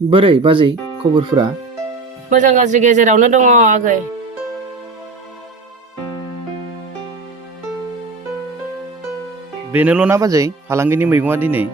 बोरै बाजै खबरफोरा? मोजां गाज्रि गेजेरावनो दङ आगै। बेनोल'ना बाजै फालांगिनि मैगङा दिनै?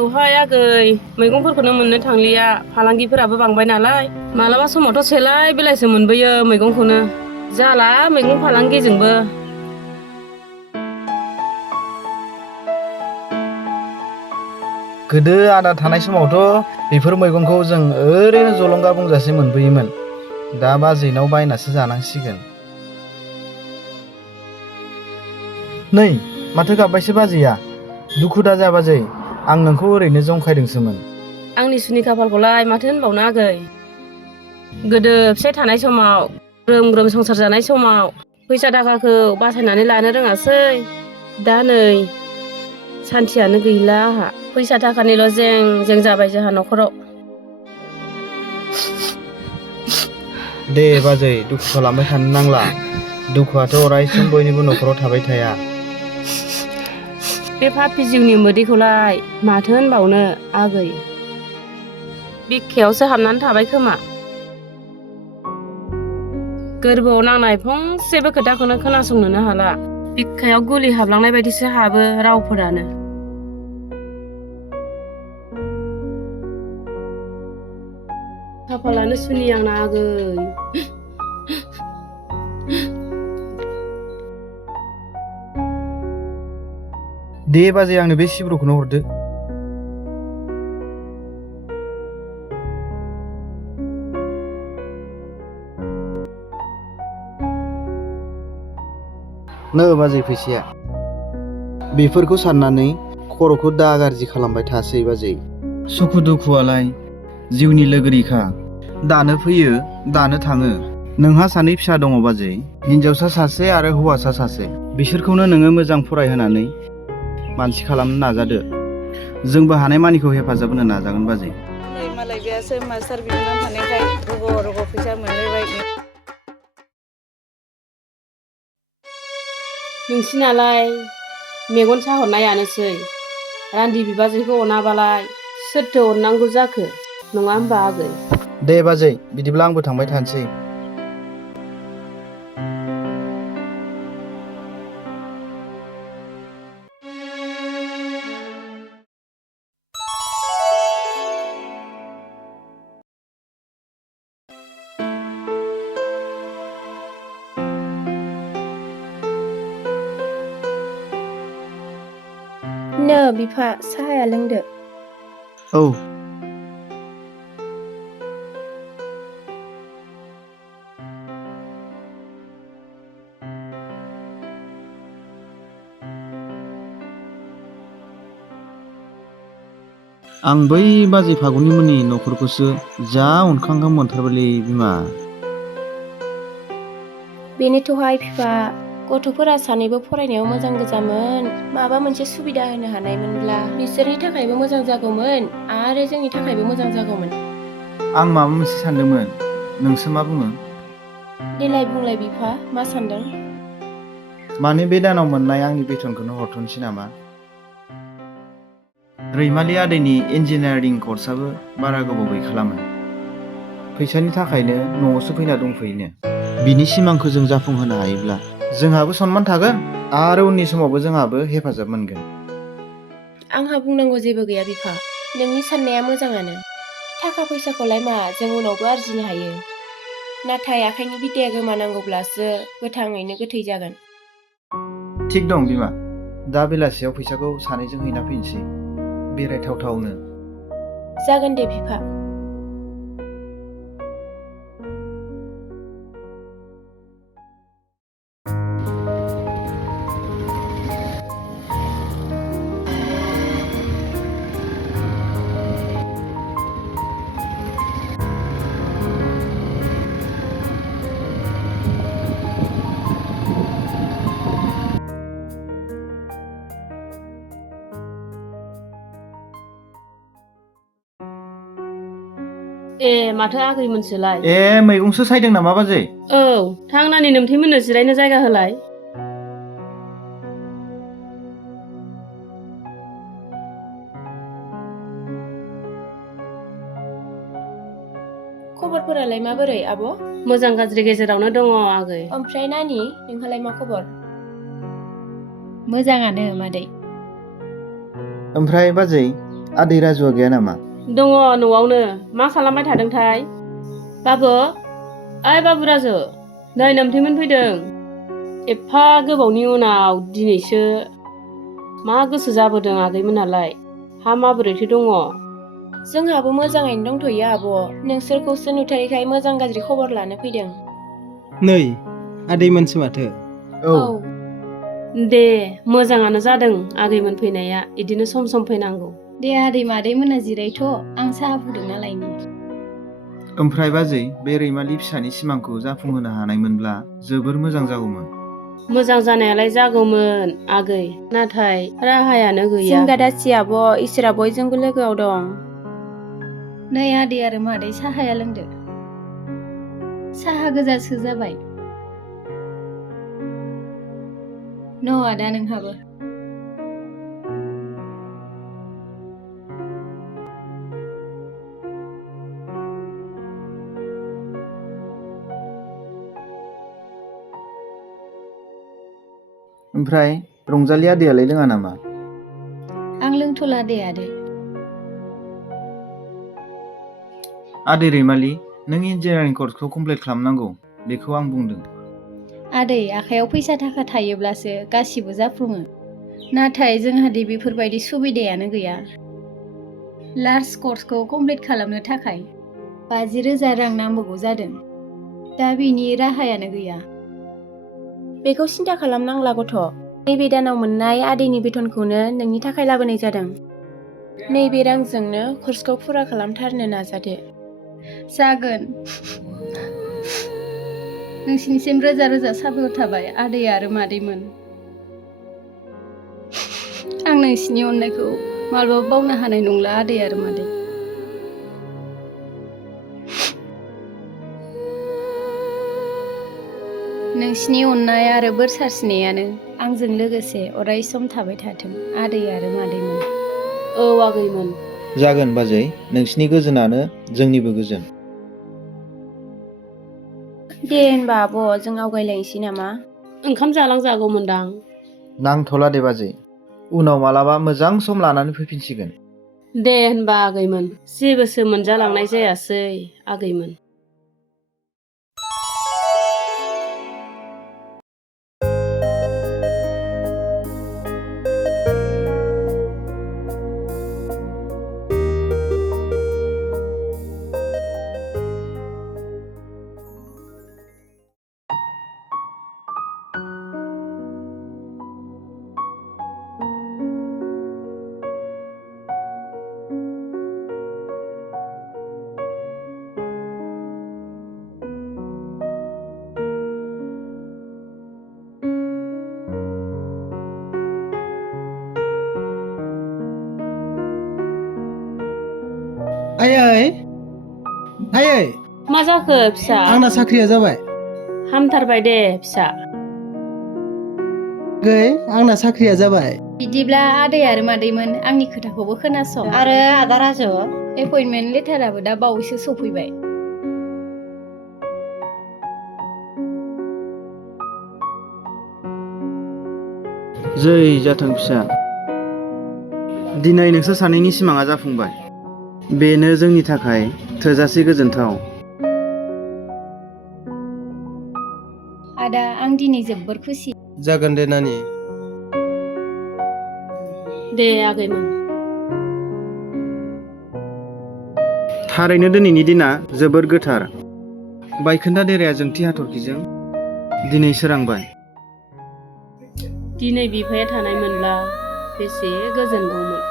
औहाय आगै मैगंफोरखौनो मोननो थांलिया फालांगिफोराबो बांबाय नालाय मालाबा समावथ' सेलाय बेलायसो मोनबोयो मैगंखौनो जाला मैगं फालांगिजोंबो। गोदो आदा थानाय समावथ' बेफोर मैगंखौ जों ओरैनो जलंगा बुंजासे मोनबोयोमोन। दा बाजैनाव बायनासो जानांसिगोन। नै माथो गाबबायसो बाजैया। दुखु दाजा बाजै, आं नोंखौ ओरैनो जंखायदोंसोमोन। आंनि सुनि खाफालखौलाय माथो होनबावनो आगै। गोदो फिसाइ थानाय समाव ग्रोम ग्रोम संसार जानाय समाव फैसा थाखाखौ बासायनानै लानो रोङासै। दा नै सान्थियानो गैला आंहा। फैसा थाखानिल' जें जें जाबाय जोंहा न'खराव। दे बाजै दुखु खालामबाय थानो नांला। दुखुआथ' अराय सम बयनिबो न'खराव थाबाय थाया। बे पापि जिउनि मोदैखौलाय माथो होनबावनो आगै। बिखायावसो हाबनानै थाबाय खोमा। गोरबोआव नांनाय फंसेबो खोथाखौनो खोनासंनोनो हाला। बिखायाव गुलि हाबलांनाय बायदिसो हाबो रावफोरानो। खाफालानो सुनि आंना आगै। दे बाजै आंनो बे सिब्रुखौनो हरदो। नो बाजै फैसाया। बेफोरखौ साननानै खर'खौ दा गाज्रि खालामबाय थासै बाजै। सुखु दुखुआलाय जिउनि लोगोरिखा। दानो फैयो दानो थाङो। नोंहा सानै फिसा दङ बाजै, हिनजावसा सासे आरो हौवासा सासे। बिसोरखौनो नोङो मोजां फरायहोनानै मानसि खालामनो नाजादो। जोंबो हानायमानिखौ हेफाजाब होनो नाजागोन बाजै। नै मालाय बेयासो मास्टार बिनानै थानायखाय रग' रग' फैसा मोनलायबाय। नोंसिनालाय मेगन साहरनायानोसै। रान्दि बिबाजैखौ अनाबालाय सोरथो अननांगौ जाखो, नङा होमबा आगै? दे बाजै बिदिब्ला आंबो थांबाय थानोसै। नो बिफा साहाया लोंदो। औ। आं बै बाजै फागुनिमोननि न'खरखौसो जा अनखांखां मोनथारबायलै बिमा। बेनोथ'हाय बिफा, गथ'फोरा सानैबो फरायनायाव मोजां गोजामोन। माबा मोनसे सुबिदा होनो हानायमोनब्ला बिसोरनि थाखायबो मोजां जागौमोन आरो जोंनि थाखायबो मोजां जागौमोन। आं माबा मोनसे सानदोंमोन, नोंसो मा बुङो? देलाय बुंलाय बिफा, मा सानदों? माने बे दानाव मोननाय आंनि बेथनखौनो हरथ'नोसै नामा? रैमालि आदैनि इन्जिनियारिं कर्सआबो बारा गोबाव गैखालामोन। फैसानि थाखायनो न'आवसो फैना दंफैयोनो। बिनि सिमांखौ जों जाफुंहोनो हायोब्ला जोंहाबो सनमान थागोन आरो उननि समावबो जोंहाबो हेफाजाब मोनगोन। आंहा बुंनांगौ जेबो गैया बिफा, नोंनि साननाया मोजाङानो। थाखा फैसाखौलाय मा जों उनावबो आरजिनो हायो। नाथाय आखाइनि बिद्दाया गोमानांगौब्लासो गोथाङैनो गोथै जागोन। थिग दं बिमा, दा बेलासियाव फैसाखौ सानैजों हैना फैनोसै बेरायथावथावनो। जागोन दे बिफा। ए माथो आगैमोनसोलाय? ए मैगंसो सायदों नामा बाजै? औ थां नानि नोंथैमोननो जिरायनो जायगा होलाय। खबरफोरालाय माबोरै आब'? मोजां गाज्रि गेजेरावनो दङ आगै। ओमफ्राय नानि, नोंहालाय मा खबर? मोजाङानो मादै। ओमफ्राय बाजै, आदै राजुआ गैया नामा? दङ न'आवनो। मा खालामबाय थादोंथाय? बाबु, ओइ बाबु राजु, नै नोमथैमोन फैदों। एफा गोबावनि उनाव दिनैसो मा गोसो जाबोदों आगैमोनालाय? हा माबोरैथो दङ? जोंहाबो मोजाङैनो दंथ'यो आब'। नोंसोरखौसो नुथारिखाय मोजां गाज्रि खबर लानो फैदों। नै आदैमोनसो माथो। औ। दे मोजाङानो जादों आगैमोन फैनाया। इदिनो सम सम फैनांगौ। दे आदै मादैमोना जिरायथ', आं साहा फुदुंना लायनि। ओमफ्राय बाजै, बे रैमालि फिसानि सिमांखौ जाफुंहोनो हानायमोनब्ला जोबोर मोजां जागौमोन। मोजां जानायालाय जागौमोन आगै, नाथाय राहायानो गैया। जिंगा दासि आब', इसोरा बयजोंबो लोगोआव दं। नै आदै आरो मादै साहाया लोंदो। साहा गोजासो जाबाय। न' आदा नोंहाबो। ओमफ्राय रंजालि आदैयालाय लोङा नामा? आं लोंथ'ला दे आदै। आदै रैमालि, नों इन्जिनियारिं कर्सखौ कमप्लिट खालामनांगौ, बेखौ आं बुंदों। आदै, आखायाव फैसा थाखा थायोब्लासो गासिबो जाफुङो। नाथाय जोंहादि बेफोरबायदि सुबिदायानो गैया। लार्ज कर्सखौ कमप्लिट खालामनो थाखाय 50,000 रां नांबावगौ जादों। दा बिनि राहायानो गैया। बेखौ सिन्था खालामनांला गथ'। नैबे दानाव मोननाय आदैनि बेथनखौनो नोंनि थाखाय लाबोनाय जादों। नैबे रांजोंनो कर्सखौ फुरा खालामथारनो नाजादो। जागोन। नोंसिनिसिम रोजा रोजा साबायखर थाबाय आदै आरो मादैमोन। आं नोंसिनि अननायखौ माब्लाबा बावनो हानाय नंला आदै आरो मादै। नोंसिनि अननाय आरो बोर सारस्रिनायानो आंजों लोगोसे अराय सम थाबाय थाथों आदै आरो मादैमोन। औ आगैमोन। जागोन बाजै, नोंसिनि गोजोनानो जोंनिबो गोजोन। दे होनबा आब', जों आवगायलायनोसै नामा? ओंखाम जालांजागौमोनदां। नांथ'ला दे बाजै, उनाव मालाबा मोजां सम लानानै फैफिनसिगोन। दे होनबा आगैमोन, जेबोसो मोनजालांनाय जायासै आगैमोन। आयै मा जाखो फिसा? आंना साख्रिया जाबाय। हामथारबाय दे फिसा। आंना साख्रिया जाबाय। बिदिब्ला आदै आरो मादैमोन, आंनि खोथाखौबो खोनासं। आरो आदा राजु, एपइन्टमेन्ट लेटाराबो दा बावैसो सफैबाय। जै जाथों फिसा। दिनै नोंसोर सानैनि सिमाङा जाफुंबाय। बेनो जोंनि थाखाय थोजासे गोजोनथाव। आदा, आं दिनै जोबोर खुसि। जागोन दे नानि। दे आगैमोन। थारैनो दिनैनि दिना जोबोर गोथार। बायखोन्दा देराया जोंथि हाथरखिजों दिनै सोरांबाय। दिनै बिफाया थानायमोनब्ला बेसे गोजोनगौमोन।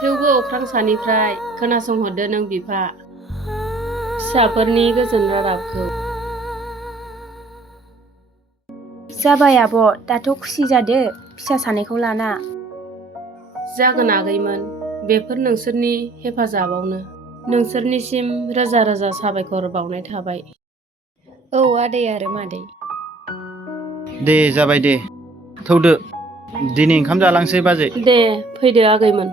थेवबो अख्रां सानिफ्राय खोनासंहरदो नों बिफा, फिसाफोरनि गोजोन रादाबखौ। जाबाय आब', दाथ' खुसि जादो फिसा सानैखौ लाना। जागोन आगैमोन, बेफोर नोंसोरनि हेफाजाबावनो। नोंसोरनिसिम रोजा रोजा साबायखर बावनाय थाबाय। औ आदै आरो मादै। दे जाबाय दे, थौदो दिनै ओंखाम जालांसै बाजै। दे फैदो आगैमोन।